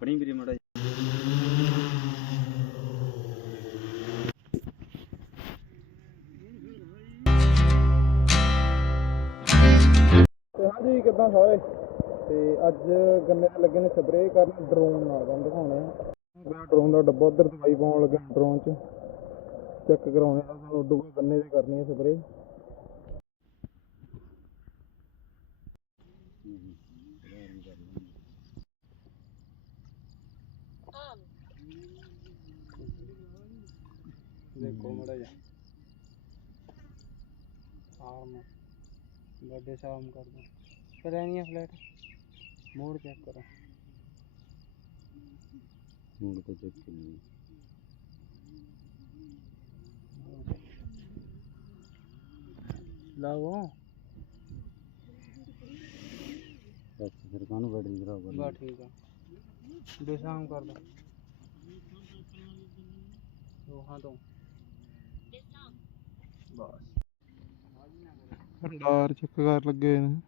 ਫੜੀ ਵੀਰੇ ਮੜਾ ਤੇ ਹਾਂਜੀ, ਕਿੱਦਾਂ ਸਾਰੇ? ਤੇ ਅੱਜ ਗੰਨੇ ਤੇ ਲੱਗੇ ਨੇ ਸਪਰੇਅ ਕਰਨ ਡਰੋਨ ਨਾਲ, ਤੁਹਾਨੂੰ ਦਿਖਾਉਣੇ ਆ। ਡਰੋਨ ਦਾ ਡੱਬਾ ਉਧਰ ਦਵਾਈ ਪਾਉਣ ਲੱਗੇ ਡਰੋਨ 'ਚ। ਚੈੱਕ ਕਰਾਉਣੇ ਆ, ਸਾਨੂੰ ਡੁੱਬੇ ਗੰਨੇ ਤੇ ਕਰਨੀ ਹੈ ਸਪਰੇਅ। ਦੇਖੋ ਮੜਾ ਜਾ ਆਰਮ ਵੱਡੇ ਸ਼ਾਮ ਕਰ ਦੋ ਕਰਿਆ ਨਹੀਂ ਫਲੈਟ ਮੋੜ ਚੈੱਕ ਕਰੋ ਮੂਡ ਤੇ ਚੈੱਕ ਕਰੀ ਲਾਓ ਬਸ ਫਿਰ ਕਾਹਨੂੰ ਬੈਟਰੀ ਖਰਾਬ ਕਰਨੀ ਬਾ ਠੀਕ ਆ ਦੇ ਸ਼ਾਮ ਕਰ ਦੋ ਦੋਹਾਂ ਤੋਂ ਬਸ ਭੰਡਾਰ ਚੈੱਕ ਕਰ ਲੱਗੇ ਨੇ।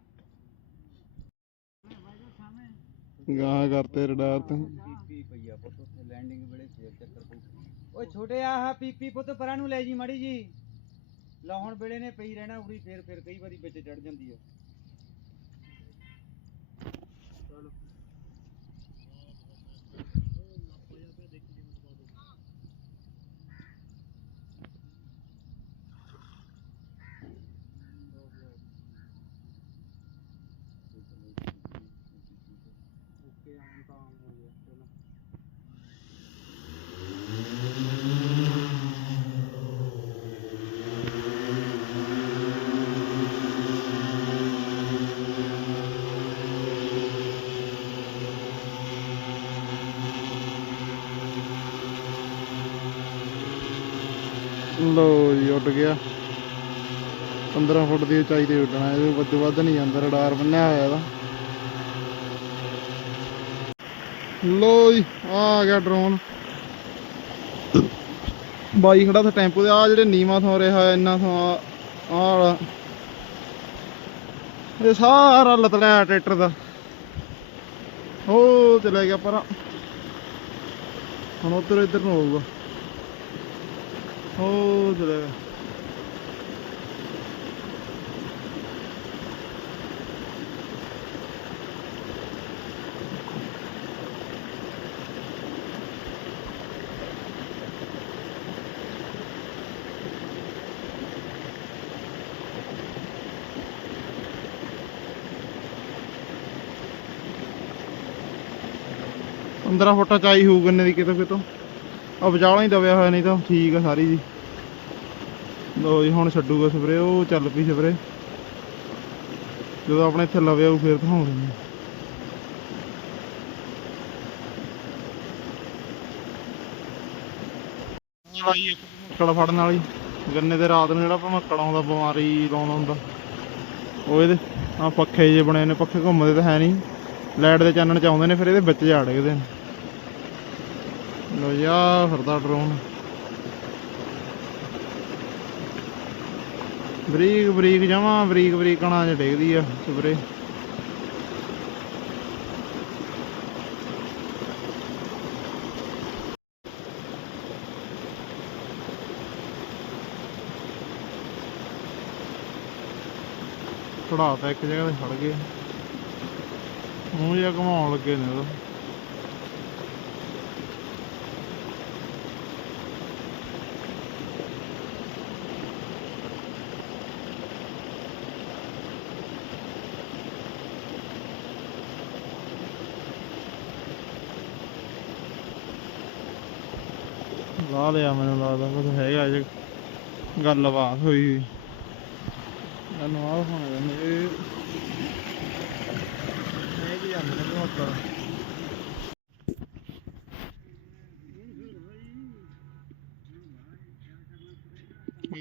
ਗਾਹ ਕਰਤੇ ਰਡਾਰ ਤੋਂ। ਪੀਪੀ ਪਈਆ ਪੁੱਤ ਉੱਥੇ ਲੈਂਡਿੰਗ ਵੇਲੇ ਫੇਰ ਚੱਕਰ ਪਊ ਓਏ ਛੋਟੇ ਆਹ ਪੀਪੀ ਪੁੱਤ ਪਰਾਂ ਨੂੰ ਲੈ ਜੀ ਮਾੜੀ ਜੀ। ਲਾਉਣ ਵੇਲੇ ਨੇ ਪਈ ਰਹਿਣਾ ਉਰੀ ਫੇਰ ਫੇਰ ਕਈ ਵਾਰੀ ਵਿੱਚ ਚੜ ਜਾਂਦੀ ਆ ਲੋ ਜੀ, ਉੱਡ ਗਿਆ। 15 ਫੁੱਟ ਦੀ ਉਚਾਈ ਤੇ ਉੱਡਣਾ ਇਹਦੇ ਵੱਧ ਵੱਧ ਨਹੀਂ ਜਾਂਦਾ, ਰਡਾਰ ਬੰਨਿਆ ਹੋਇਆ ਇਹਦਾ ਲੋ ਜੀ, ਆ ਗਿਆ ਡਰੋਨ ਬਾਈ ਖੜਾ ਤੇ ਟੈਂਪੂ ਦੇ ਆ ਜਿਹੜੇ ਨੀਵਾਂ ਥਾਂ ਰਿਹਾ, ਇੰਨਾ ਥਾਂ ਆ ਇਹ ਸਾਰਾ ਲਤੜਿਆ ਟਰੈਕਟਰ ਦਾ। ਉਹ ਚਲੇ ਗਿਆ ਪਰ। ਹੁਣ ਉਧਰ, ਇੱਧਰ ਨੂੰ ਹੋਊਗਾ। ਉਹ ਚਲੇ ਗਿਆ। ਪੰਦਰਾਂ ਫੁੱਟਾ ਚਾਈ ਹੋਊ ਗੰਨੇ ਦੀ ਕਿਤੇ ਕਿਤੋਂ। ਆ ਵਿਚਾਲਾ ਹੀ ਦਬਿਆ ਹੋਇਆ ਨਹੀਂ ਤਾਂ ਠੀਕ ਆ ਸਾਰੀ ਜੀ। ਲੋ ਜੀ, ਹੁਣ ਛੱਡੂਗਾ ਸਪਰੇ ਉਹ ਚੱਲ ਪਈ ਸਪਰੇ ਜਦੋਂ ਆਪਣੇ ਇੱਥੇ ਲਵੇ ਆਊ ਫਿਰ ਦਿਖਾਉਂਦੇ ਲੜਾਈ ਇੱਕ ਮੱਕੜ ਫੜਨ ਵਾਲੀ, ਗੰਨੇ ਦੇ ਰਾਤ ਨੂੰ ਜਿਹੜਾ ਭਮੱਕੜ ਆਉਂਦਾ, ਬਿਮਾਰੀ ਲਾਉਂਦਾ ਹੁੰਦਾ। ਉਹ ਇਹਦੇ ਆ ਪੱਖੇ ਜੇ ਬਣੇ ਨੇ, ਪੱਖੇ ਘੁੰਮਦੇ ਤਾਂ ਹੈ ਨਹੀਂ। ਲਾਈਟ ਦੇ ਚਾਨਣ ਚ ਆਉਂਦੇ ਨੇ, ਫਿਰ ਇਹਦੇ ਵਿੱਚ ਝਾੜ ਡਿੱਗਦੇ ਨੇ ਲੋ ਜੀ ਫਿਰਦਾ ਡਰੋਨ ਬਰੀਕ ਬਰੀਕ ਜਮਾ, ਬਰੀਕ ਬਰੀਕ ਕਣਾਂ 'ਚ ਡਿੱਗਦੀ ਆ ਸਪਰੇ ਚੜਾ ਤਾਂ ਇੱਕ ਜਗ੍ਹਾ ਤੇ ਖੜ ਗਏ। ਮੂੰਹ ਜਿਹਾ ਘੁਮਾਉਣ ਲੱਗੇ ਨੇ ਉਹਦਾ ਲਾ ਲਿਆ ਮੈਨੂੰ ਲੱਗਦਾ ਕੁਝ ਹੈਗਾ ਜੇ। ਗੱਲਬਾਤ ਹੋਈ ਹੋਈ। ਮੈਨੂੰ ਆਹ ਹੋਣਾ ਇਹ ਇਹ ਕੀ ਜਾਂਦੇ ਨੇ ਮੋਟਰ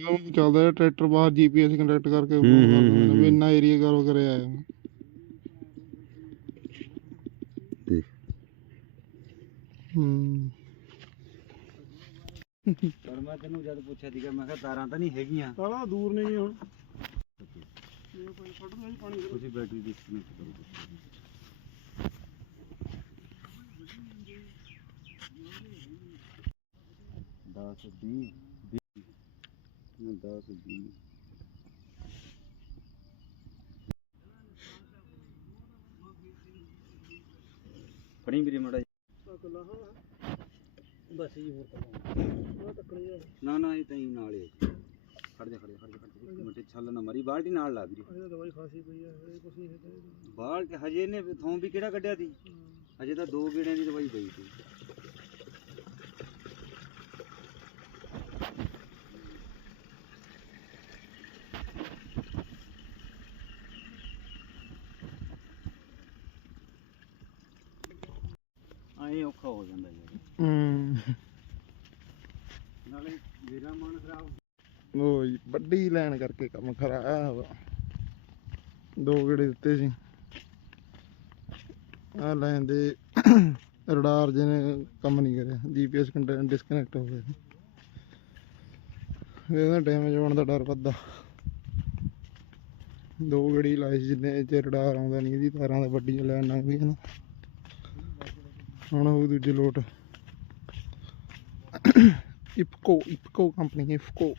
ਉਹ ਚੱਲਦਾ ਹੈ ਟਰੈਕਟਰ ਬਾਹਰ ਜੀਪੀਐਸ ਕਨੈਕਟ ਕਰਕੇ ਵੀ। ਇੰਨਾ ਏਰੀਆ ਕਵਰ ਕਰਿਆ ਹੈ ਦੇਖ। ਹੂੰ। ਪਰ ਮੈਂ ਤੈਨੂੰ ਜਦ ਪੁੱਛਿਆ ਸੀਗਾ ਮੈਂ ਕਿਹਾ ਤਾਰਾਂ ਤਾਂ ਨਹੀਂ ਹੈਗੀਆਂ। ਤਾਰਾਂ ਦੂਰ ਨੇ ਜੀ ਹੁਣ। ਇਹ ਕੋਈ ਫੜ ਨਹੀਂ ਪਾਣੀ ਤੁਸੀਂ ਬੈਟਰੀ ਡਿਸਕਨੈਕਟ ਕਰੋ ਦਸ ਵੀਹ ਵੀਹ। ਦਸ ਵੀਹ। ਫੜੀ ਵੀਰੇ ਮੜਾ ਤੱਕ ਲਾਹਾ ਬਸ ਜੀ ਹੋਰ ਤਾਂ ਨਾ ਨਾ ਇਹ ਤਾਂ ਹੀ ਨਾਲ ਹੀ ਹੈ। ਖੜ ਜਾ ਖੜ ਜਾ ਖੜ ਜਾ ਖੜ ਜਾ। ਇੱਕ ਮਿੰਟ ਛੱਲ ਨਾ ਮਰੀ ਬਾਲਟੀ ਨਾਲ ਲਾ ਵੀਰੇ ਦਵਾਈ ਖਾਸੀ ਪਈ ਆ ਇਹ ਕੁਛ ਨਹੀਂ ਬਾਲਟੀ ਹਜੇ ਨੇ ਥੋਂ ਵੀ ਕਿਹੜਾ ਕੱਢਿਆ ਸੀ? ਹਜੇ ਤਾਂ ਦੋ ਗੇੜਿਆਂ ਦੀ ਦਵਾਈ ਪਈ ਸੀ। ਆਏ ਔਖਾ ਹੋ ਜਾਂਦਾ ਹੂੰ। ਨਾਲੇ ਮੇਰਾ ਮਨ ਖਰਾਬ ਉਹ ਵੱਡੀ ਲੈਣ ਕਰਕੇ ਕੰਮ ਖਰਾਬ ਦੋ ਗੇੜੇ ਦਿੱਤੇ ਸੀ। ਆ ਲੈਣ ਦੇ ਰਡਾਰ ਜਿਹਨੇ ਕੰਮ ਨਹੀਂ ਕਰਿਆ। ਜੀਪੀਐਸ ਡਿਸਕਨੈਕਟ ਹੋ ਗਿਆ। ਇਹਦਾ ਡੈਮੇਜ ਹੋਣ ਦਾ ਡਰ ਵੱਧਦਾ। ਦੋ ਗੜੀ ਲਾਈ ਸੀ ਜਿੰਨੇ ਚ ਰਡਾਰ ਆਉਂਦਾ ਨਹੀਂ, ਇਹਦੀ ਤਾਰਾਂ ਦਾ ਵੱਡੀਆਂ ਲੈਣ ਲੰਘ ਗਈ ਨਾ ਹੁਣ ਉਹ ਦੂਜੇ ਲੋਟ। इफको इफको कंपनी इफको